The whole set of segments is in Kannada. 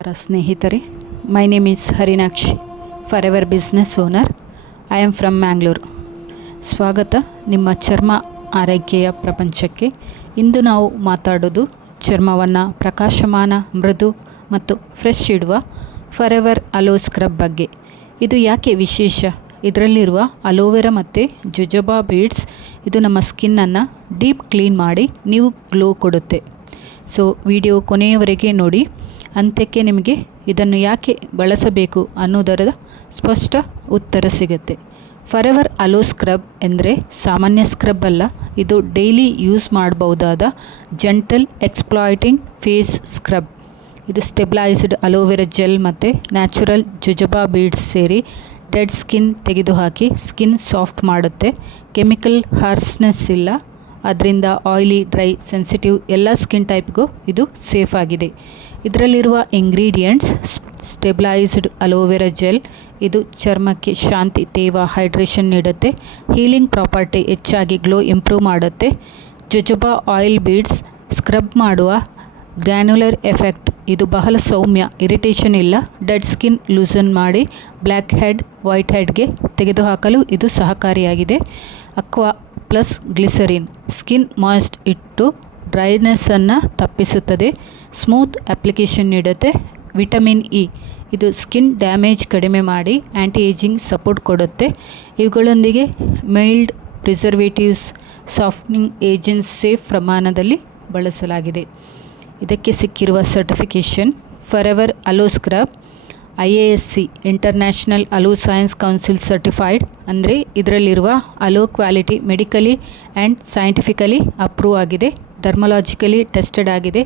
ಸ್ನೇಹಿತರೆ, my name is Harinakshi, Forever business owner. I am from Mangalore. ಸ್ವಾಗತ ನಿಮ್ಮ ಚರ್ಮ ಆರೈಕೆಯ ಪ್ರಪಂಚಕ್ಕೆ. ಇಂದು ನಾವು ಮಾತಾಡೋದು ಚರ್ಮವನ್ನು ಪ್ರಕಾಶಮಾನ, ಮೃದು ಮತ್ತು ಫ್ರೆಶ್ ಇಡುವ ಫಾರ್ ಎವರ್ ಅಲೋ ಸ್ಕ್ರಬ್ ಬಗ್ಗೆ. ಇದು ಯಾಕೆ ವಿಶೇಷ? ಇದರಲ್ಲಿರುವ ಅಲೋವೆರಾ ಮತ್ತು ಜೊಜೊಬಾ ಬೀಡ್ಸ್ ಇದು ನಮ್ಮ ಸ್ಕಿನ್ನನ್ನು ಡೀಪ್ ಕ್ಲೀನ್ ಮಾಡಿ ನೀವು ಗ್ಲೋ ಕೊಡುತ್ತೆ. ಸೊ ವಿಡಿಯೋ ಕೊನೆಯವರೆಗೆ ನೋಡಿ. ಅಂತ್ಯಕ್ಕೆ ನಿಮಗೆ ಇದನ್ನು ಯಾಕೆ ಬಳಸಬೇಕು ಅನ್ನೋದರ ಸ್ಪಷ್ಟ ಉತ್ತರ ಸಿಗುತ್ತೆ. ಫಾರ್ ಎವರ್ ಅಲೋ ಸ್ಕ್ರಬ್ ಎಂದರೆ ಸಾಮಾನ್ಯ ಸ್ಕ್ರಬ್ ಅಲ್ಲ, ಇದು ಡೈಲಿ ಯೂಸ್ ಮಾಡಬಹುದಾದ ಜೆಂಟಲ್ ಎಕ್ಸ್ಪ್ಲಾಯ್ಟಿಂಗ್ ಫೇಸ್ ಸ್ಕ್ರಬ್. ಇದು ಸ್ಟೆಬಿಲೈಸ್ಡ್ ಅಲೋವೆರಾ ಜೆಲ್ ಮತ್ತು ನ್ಯಾಚುರಲ್ ಜೊಜೊಬಾ ಬೀಡ್ಸ್ ಸೇರಿ ಡೆಡ್ ಸ್ಕಿನ್ ತೆಗೆದುಹಾಕಿ ಸ್ಕಿನ್ ಸಾಫ್ಟ್ ಮಾಡುತ್ತೆ. ಕೆಮಿಕಲ್ ಹಾರ್ಸ್ನೆಸ್ ಇಲ್ಲ, ಅದರಿಂದ ಆಯಿಲಿ, ಡ್ರೈ, ಸೆನ್ಸಿಟಿವ್ ಎಲ್ಲ ಸ್ಕಿನ್ ಟೈಪ್ಗೂ ಇದು ಸೇಫ್ ಆಗಿದೆ. ಇದರಲ್ಲಿರುವ ಇಂಗ್ರೀಡಿಯೆಂಟ್ಸ್: ಸ್ಟೆಬಿಲೈಸ್ಡ್ ಅಲೋವೆರಾ ಜೆಲ್, ಇದು ಚರ್ಮಕ್ಕೆ ಶಾಂತಿ, ತೇವ, ಹೈಡ್ರೇಷನ್ ನೀಡುತ್ತೆ. ಹೀಲಿಂಗ್ ಪ್ರಾಪರ್ಟಿ, ಹೆಚ್ಚಾಗಿ ಗ್ಲೋ ಇಂಪ್ರೂವ್ ಮಾಡುತ್ತೆ. ಜೊಜೊಬಾ ಆಯಿಲ್ ಬೀಡ್ಸ್, ಸ್ಕ್ರಬ್ ಮಾಡುವ ಗ್ರ್ಯಾನ್ಯುಲರ್ ಎಫೆಕ್ಟ್, ಇದು ಬಹಳ ಸೌಮ್ಯ, ಇರಿಟೇಷನ್ ಇಲ್ಲ. ಡೆಡ್ ಸ್ಕಿನ್ ಲೂಸನ್ ಮಾಡಿ ಬ್ಲ್ಯಾಕ್ ಹೆಡ್, ವೈಟ್ ಹೆಡ್ಗೆ ತೆಗೆದುಹಾಕಲು ಇದು ಸಹಕಾರಿಯಾಗಿದೆ. Aqua plus glycerin, skin moist ಇಟ್ಟು ಡ್ರೈನೆಸ್ಸನ್ನು ತಪ್ಪಿಸುತ್ತದೆ. ಸ್ಮೂತ್ ಅಪ್ಲಿಕೇಶನ್ ನೀಡುತ್ತೆ. ವಿಟಮಿನ್ ಇ, ಇದು ಸ್ಕಿನ್ ಡ್ಯಾಮೇಜ್ ಕಡಿಮೆ ಮಾಡಿ ಆ್ಯಂಟಿ ಏಜಿಂಗ್ ಸಪೋರ್ಟ್ ಕೊಡುತ್ತೆ. ಇವುಗಳೊಂದಿಗೆ mild preservatives, softening agents safe ಪ್ರಮಾಣದಲ್ಲಿ ಬಳಸಲಾಗಿದೆ. ಇದಕ್ಕೆ ಸಿಕ್ಕಿರುವ certification: Forever aloe scrub IASC international aloe science council certified, ಅಂದರೆ ಇದರಲ್ಲಿರುವ aloe quality medically and scientifically approve ಆಗಿದೆ. ಡರ್ಮಲಾಜಿಕಲಿ ಟೆಸ್ಟೆಡ್ ಆಗಿದೆ.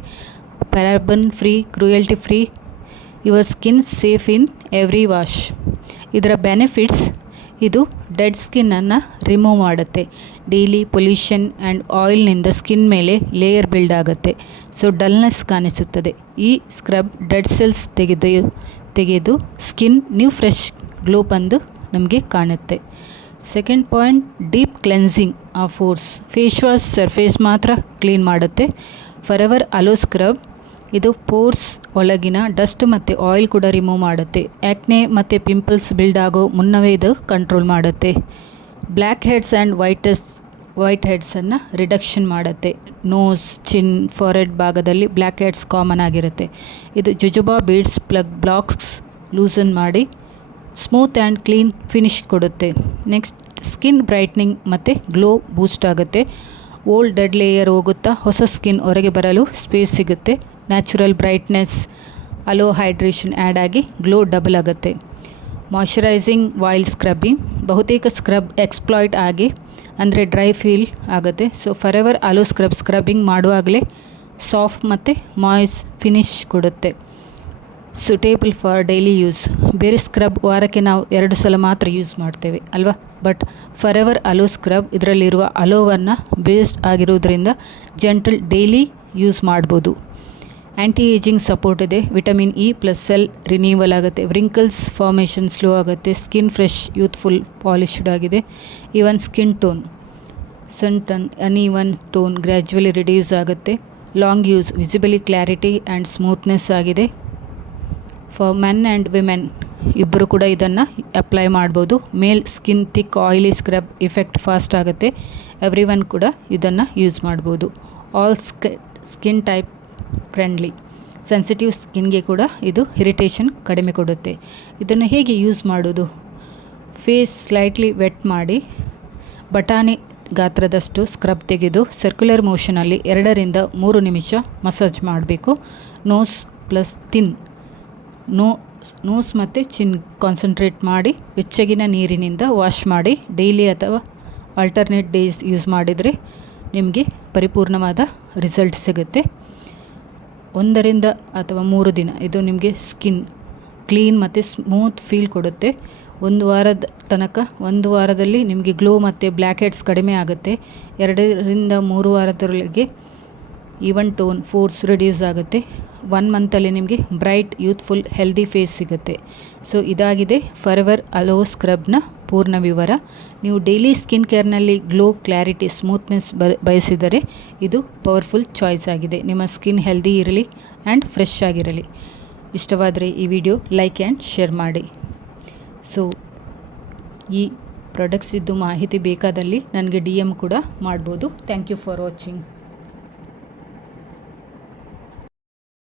Paraben free, cruelty free. Your skin safe in every wash. ಇದರ ಬೆನಿಫಿಟ್ಸ್: ಇದು ಡೆಡ್ ಸ್ಕಿನ್ನನ್ನು ರಿಮೂವ್ ಮಾಡುತ್ತೆ. ಡೈಲಿ ಪೊಲ್ಯೂಷನ್ ಆ್ಯಂಡ್ ಆಯಿಲ್ನಿಂದ ಸ್ಕಿನ್ ಮೇಲೆ ಲೇಯರ್ ಬಿಲ್ಡ್ ಆಗುತ್ತೆ, ಸೊ ಡಲ್ನೆಸ್ ಕಾಣಿಸುತ್ತದೆ. ಈ ಸ್ಕ್ರಬ್ ಡೆಡ್ ಸೆಲ್ಸ್ ತೆಗೆದು ಸ್ಕಿನ್ ನ್ಯೂ ಫ್ರೆಶ್ ಗ್ಲೋ ಬಂದು ನಮಗೆ ಕಾಣುತ್ತೆ. Second point, deep cleansing of pores. Face wash surface ಮಾತ್ರ ಕ್ಲೀನ್ ಮಾಡುತ್ತೆ. ಫಾರ್ ಎವರ್ ಅಲೋ ಸ್ಕ್ರಬ್ ಇದು ಪೋರ್ಸ್ ಒಳಗಿನ ಡಸ್ಟ್ ಮತ್ತು ಆಯಿಲ್ ಕೂಡ ರಿಮೂವ್ ಮಾಡುತ್ತೆ. ಆ್ಯಕ್ನೆ ಮತ್ತು ಪಿಂಪಲ್ಸ್ ಬಿಲ್ಡ್ ಆಗೋ ಮುನ್ನವೇ ಇದು ಕಂಟ್ರೋಲ್ ಮಾಡುತ್ತೆ. ಬ್ಲ್ಯಾಕ್ ಹೆಡ್ಸ್ ಆ್ಯಂಡ್ ವೈಟ್ ಹೆಡ್ಸನ್ನು ರಿಡಕ್ಷನ್ ಮಾಡುತ್ತೆ. ನೋಸ್, ಚಿನ್, ಫಾರೆಡ್ ಭಾಗದಲ್ಲಿ ಬ್ಲ್ಯಾಕ್ ಹೆಡ್ಸ್ ಕಾಮನ್ ಆಗಿರುತ್ತೆ. ಇದು ಜೊಜೊಬಾ ಬೀಡ್ಸ್ ಬ್ಲಾಕ್ಸ್ ಲೂಸನ್ ಮಾಡಿ ಸ್ಮೂತ್ ಆ್ಯಂಡ್ ಕ್ಲೀನ್ ಫಿನಿಶ್ ಕೊಡುತ್ತೆ. ನೆಕ್ಸ್ಟ್, ಸ್ಕಿನ್ ಬ್ರೈಟ್ನಿಂಗ್ ಮತ್ತು ಗ್ಲೋ ಬೂಸ್ಟ್ ಆಗುತ್ತೆ. ಓಲ್ಡ್ ಡೆಡ್ ಲೇಯರ್ ಹೋಗುತ್ತಾ ಹೊಸ ಸ್ಕಿನ್ ಹೊರಗೆ ಬರಲು ಸ್ಪೇಸ್ ಸಿಗುತ್ತೆ. Natural brightness, aloe hydration add ಆಗಿ ಗ್ಲೋ ಡಬಲ್ ಆಗುತ್ತೆ. ಮಾಯ್ಶ್ಚರೈಸಿಂಗ್ ವೈಲ್ ಸ್ಕ್ರಬ್ಬಿಂಗ್, ಬಹುತೇಕ ಸ್ಕ್ರಬ್ ಎಕ್ಸ್ಪ್ಲಾಯ್ಟ್ ಆಗಿ ಅಂದರೆ ಡ್ರೈ ಫೀಲ್ ಆಗುತ್ತೆ. So Forever aloe scrubbing ಮಾಡುವಾಗಲೇ ಸಾಫ್ಟ್ ಮತ್ತು ಮಾಯ್ಸ್ ಫಿನಿಶ್ ಕೊಡುತ್ತೆ. Suitable for daily use. ಬೇರೆ ಸ್ಕ್ರಬ್ ವಾರಕ್ಕೆ ನಾವು 2 ಸಲ ಮಾತ್ರ ಯೂಸ್ ಮಾಡ್ತೇವೆ ಅಲ್ವಾ, but Forever aloe scrub ಇದರಲ್ಲಿರುವ ಅಲೋವನ್ನು ಬೇಸ್ಡ್ ಆಗಿರೋದ್ರಿಂದ ಜೆಂಟಲ್ ಡೈಲಿ ಯೂಸ್ ಮಾಡ್ಬೋದು. ಆ್ಯಂಟಿ ಏಜಿಂಗ್ ಸಪೋರ್ಟ್ ಇದೆ. Vitamin E plus cell renewal ಆಗುತ್ತೆ. ವ್ರಿಂಕಲ್ಸ್ ಫಾರ್ಮೇಷನ್ ಸ್ಲೋ ಆಗುತ್ತೆ. ಸ್ಕಿನ್ ಫ್ರೆಶ್, ಯೂತ್ಫುಲ್, ಪಾಲಿಶ್ಡ್ ಆಗಿದೆ. Even skin tone, uneven tone gradually reduce ಆಗುತ್ತೆ. Long use, visibly clarity and smoothness ಆಗಿದೆ. ಫಾರ್ ಮೆನ್ ಆ್ಯಂಡ್ ವಿಮೆನ್ ಇಬ್ಬರು ಕೂಡ ಇದನ್ನು ಅಪ್ಲೈ ಮಾಡ್ಬೋದು. Male skin thick oily scrub effect fast ಆಗುತ್ತೆ. ಎವ್ರಿ ಒನ್ ಕೂಡ ಇದನ್ನು ಯೂಸ್ ಮಾಡ್ಬೋದು. All skin type friendly. Sensitive ಸ್ಕಿನ್ಗೆ ಕೂಡ ಇದು ಇರಿಟೇಷನ್ ಕಡಿಮೆ ಕೊಡುತ್ತೆ. ಇದನ್ನು ಹೇಗೆ ಯೂಸ್ ಮಾಡೋದು? ಫೇಸ್ ಸ್ಲೈಟ್ಲಿ ವೆಟ್ ಮಾಡಿ ಬಟಾಣಿ ಗಾತ್ರದಷ್ಟು ಸ್ಕ್ರಬ್ ತೆಗೆದು ಸರ್ಕ್ಯುಲರ್ ಮೋಷನಲ್ಲಿ 2 ರಿಂದ 3 ನಿಮಿಷ ಮಸಾಜ್ ಮಾಡಬೇಕು. ನೋಸ್ ಪ್ಲಸ್ ತಿನ್ ನೋಸ್ ಮತ್ತು ಚಿನ್ ಕಾನ್ಸಂಟ್ರೇಟ್ ಮಾಡಿ ಬೆಚ್ಚಗಿನ ನೀರಿನಿಂದ ವಾಶ್ ಮಾಡಿ ಡೈಲಿ ಅಥವಾ ಆಲ್ಟರ್ನೇಟ್ ಡೇಸ್ ಯೂಸ್ ಮಾಡಿದರೆ ನಿಮಗೆ ಪರಿಪೂರ್ಣವಾದ ರಿಸಲ್ಟ್ ಸಿಗುತ್ತೆ. 1 ರಿಂದ ಅಥವಾ 3 ದಿನ ಇದು ನಿಮಗೆ ಸ್ಕಿನ್ ಕ್ಲೀನ್ ಮತ್ತು ಸ್ಮೂತ್ ಫೀಲ್ ಕೊಡುತ್ತೆ. 1 ವಾರದ ತನಕ, 1 ವಾರದಲ್ಲಿ ನಿಮಗೆ ಗ್ಲೋ ಮತ್ತು ಬ್ಲ್ಯಾಕ್ ಹೆಡ್ಸ್ ಕಡಿಮೆ ಆಗುತ್ತೆ. 2 ರಿಂದ 3 ವಾರದೊಳಗೆ ಈವನ್ ಟೋನ್, ಫೋರ್ಸ್ ರಿಡ್ಯೂಸ್ ಆಗುತ್ತೆ. 1 ಮಂತಲ್ಲಿ ನಿಮಗೆ ಬ್ರೈಟ್, ಯೂತ್ಫುಲ್, ಹೆಲ್ದಿ ಫೇಸ್ ಸಿಗುತ್ತೆ. ಸೊ ಇದಾಗಿದೆ ಫಾರ್ ಎವರ್ ಅಲೋ ಸ್ಕ್ರಬ್ನ ಪೂರ್ಣ ವಿವರ. ನೀವು ಡೈಲಿ ಸ್ಕಿನ್ ಕೇರ್ನಲ್ಲಿ ಗ್ಲೋ, ಕ್ಲಾರಿಟಿ, ಸ್ಮೂತ್ನೆಸ್ ಬಯಸಿದರೆ ಇದು ಪವರ್ಫುಲ್ ಚಾಯ್ಸ್ ಆಗಿದೆ. ನಿಮ್ಮ ಸ್ಕಿನ್ ಹೆಲ್ದಿ ಇರಲಿ ಆ್ಯಂಡ್ ಫ್ರೆಶ್ ಆಗಿರಲಿ. ಇಷ್ಟವಾದರೆ ಈ ವಿಡಿಯೋ ಲೈಕ್ ಆ್ಯಂಡ್ ಶೇರ್ ಮಾಡಿ. ಸೊ ಈ ಪ್ರಾಡಕ್ಟ್ಸ್ ಇದ್ದು ಮಾಹಿತಿ ಬೇಕಾದಲ್ಲಿ ನನಗೆ DM ಕೂಡ ಮಾಡ್ಬೋದು. Thank you for watching.